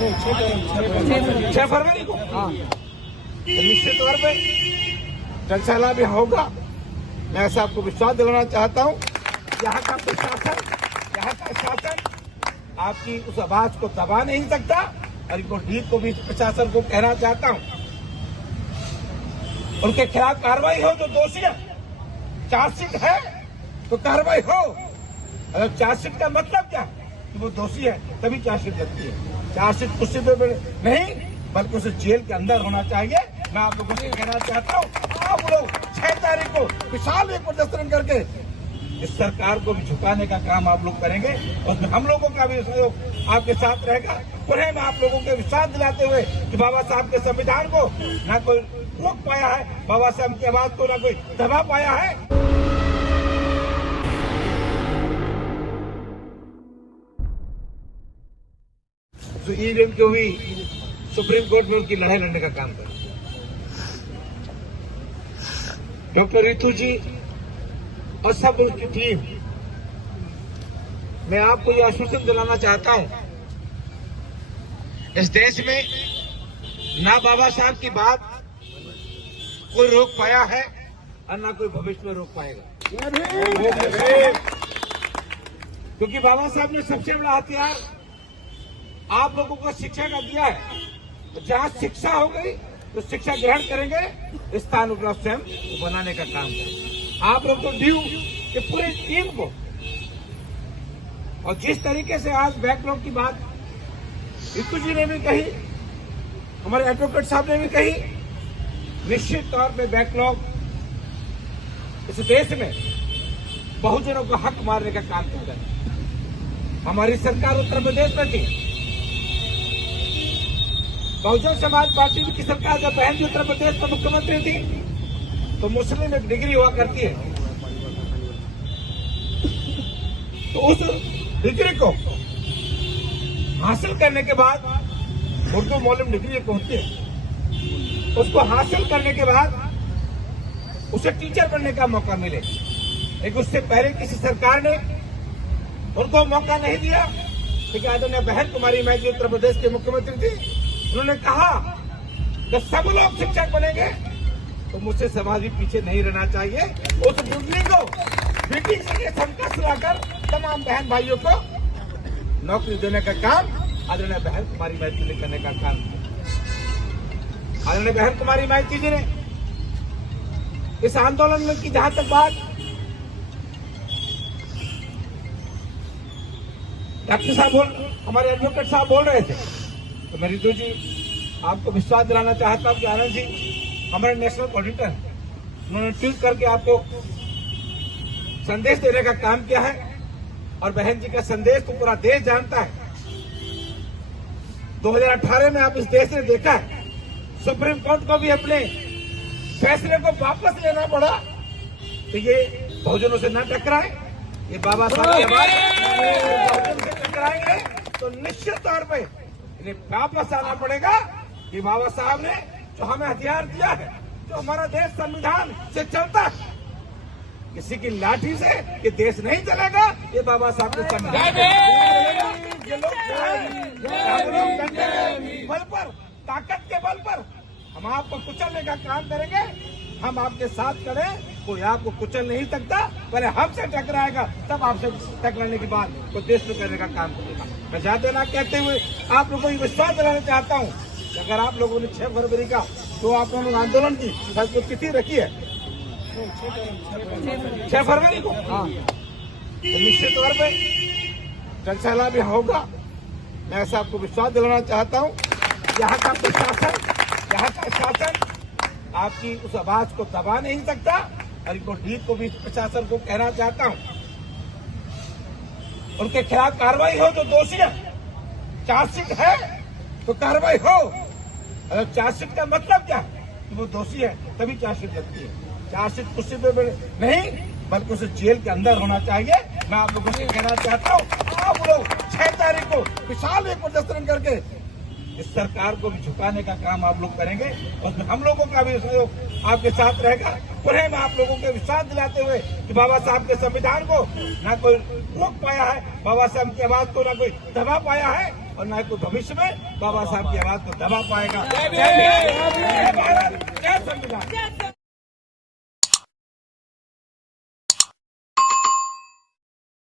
6 फरवरी को। हाँ, तो निश्चित तौर पे जनसैलाब भी होगा। मैं ऐसा आपको विश्वास दिलाना चाहता हूँ। यहाँ का शासन आपकी उस आवाज को दबा नहीं सकता। और इनको डी को भी प्रशासन को कहना चाहता हूँ, उनके खिलाफ कार्रवाई हो जो दोषी है। चार्जशीट है तो कार्रवाई हो। अगर चार्जशीट का मतलब क्या है कि वो दोषी है तभी चार्जशीट लगती है। चार्जशीट कुछ नहीं बल्कि उसे जेल के अंदर होना चाहिए। मैं आप लोगों से कहना चाहता हूँ, आप लोग 6 तारीख को विशाल एक प्रदर्शन करके इस सरकार को भी झुकाने का काम आप लोग करेंगे। और हम लोगों का भी सहयोग आपके साथ रहेगा। पुनः मैं आप लोगों के विश्वास दिलाते हुए कि बाबा साहब के संविधान को ना कोई रोक पाया है, बाबा साहब की आवाज को ना कोई दबा पाया है। तो ईवीएम को भी सुप्रीम कोर्ट में उनकी लड़ाई लड़ने का काम करें। डॉक्टर रितु जी और सब उनकी टीम, मैं आपको यह आश्वासन दिलाना चाहता हूं, इस देश में ना बाबा साहब की बात कोई रोक पाया है और ना कोई भविष्य में रोक पाएगा। क्योंकि बाबा साहब ने सबसे बड़ा हथियार आप लोगों को शिक्षा का दिया है। तो जहां शिक्षा हो गई तो शिक्षा ग्रहण करेंगे, स्थान उपलब्ध स्वयं बनाने का काम करेंगे। आप लोग तो ड्यू कि पूरी टीम को, और जिस तरीके से आज बैकलॉग की बात रितु जी ने भी कही, हमारे एडवोकेट साहब ने भी कही, निश्चित तौर पे बैकलॉग इस देश में बहुजनों को हक मारने का काम कर रहा है। हमारी सरकार उत्तर प्रदेश में थी, बहुजन समाज पार्टी की सरकार जब बहन जी उत्तर प्रदेश में मुख्यमंत्री थी तो मुस्लिम एक डिग्री हुआ करती है। तो उस डिग्री को हासिल करने के बाद, उर्दू मौलवी डिग्री एक होती है, उसको हासिल करने के बाद उसे टीचर बनने का मौका मिले। लेकिन उससे पहले किसी सरकार ने उनको मौका नहीं दिया। क्योंकि आदरणीय बहन कुमारी मैत्री उत्तर प्रदेश के मुख्यमंत्री थी, उन्होंने कहा कि सब लोग शिक्षक बनेंगे तो मुझसे समाज भी पीछे नहीं रहना चाहिए। उस बुद्धि को ब्रिटिश के संकट लाकर तमाम बहन भाइयों को नौकरी देने का काम आदरणीय बहन कुमारी मैत्री ने करने का काम किया। आदरणीय बहन कुमारी मैत्री जी ने इस आंदोलन में की जहां तक बात, डॉक्टर साहब हमारे एडवोकेट साहब बोल रहे थे, तो मैं रितु जी आपको विश्वास दिलाना चाहता हूं कि आनंद जी हमारे नेशनल ऑडिटर, उन्होंने ट्वीट करके आपको संदेश देने का काम किया है। और बहन जी का संदेश तो पूरा देश जानता है। 2018 में आप इस देश ने देखा है, सुप्रीम कोर्ट को भी अपने फैसले को वापस लेना पड़ा। तो ये बहुजनों से न टकराए, ये बाबा साहब की आवाज बहुजन से टकराएंगे तो निश्चित तौर पर इन्हें वापस आना पड़ेगा कि बाबा साहब ने जो हमें हथियार दिया है, जो हमारा देश संविधान से चलता है, किसी की लाठी से ये देश नहीं चलेगा। ये बाबा साहब के संविधान ये लोग बल पर, ताकत के बल पर हम आपको कुचलने का काम करेंगे। हम आपके साथ करें, कोई आपको कुचल नहीं सकता। पहले हमसे टकराएगा तब आपसे टकराने के बाद कोई देश में करने का काम करेगा। मैं ज्यादा ना कहते हुए आप लोगों को विश्वास दिलाना चाहता हूँ कि अगर आप लोगों ने 6 फरवरी का जो आप लोगों ने आंदोलन की जो तिथि रखी है 6 फरवरी को, हाँ, तो निश्चित तौर पे जनसैलाब भी होगा। मैं ऐसा आपको विश्वास दिलाना चाहता हूँ। यहाँ का शासन आपकी उस आवाज को दबा नहीं सकता। और इनको डी को भी प्रशासन को कहना चाहता हूँ, उनके खिलाफ कार्रवाई हो जो दोषी है। चार्जशीट है तो कार्रवाई हो। अगर चार्जशीट का मतलब क्या है कि वो दोषी है तभी चार्जशीट लगती है। चार्जशीट कुछ नहीं बल्कि उसे जेल के अंदर होना चाहिए। मैं आप लोगों से कहना चाहता हूँ, आप लोग 6 तारीख को विशाल एक प्रदर्शन करके इस सरकार को भी झुकाने का काम आप लोग करेंगे। और हम लोगों का भी सहयोग आपके साथ रहेगा। पुनः मैं आप लोगों के विश्वास दिलाते हुए कि बाबा साहब के संविधान को ना कोई रोक पाया है, बाबा साहब की आवाज को ना कोई दबा पाया है। और न कोई भविष्य में बाबा साहब की आवाज को दबा पाएगा। जय भारत, जय संविधान।